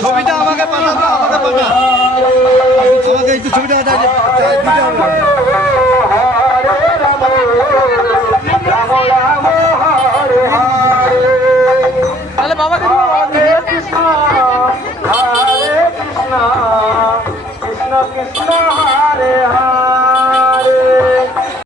ছবিটা আমাকে পাঠাতো, আমাকে পাঠা, আমাকে একটু ছবিটা দিতে হবে। তাহলে বাবাকে কৃষ্ণ কৃষ্ণ কৃষ্ণ কৃষ্ণ হরে হরে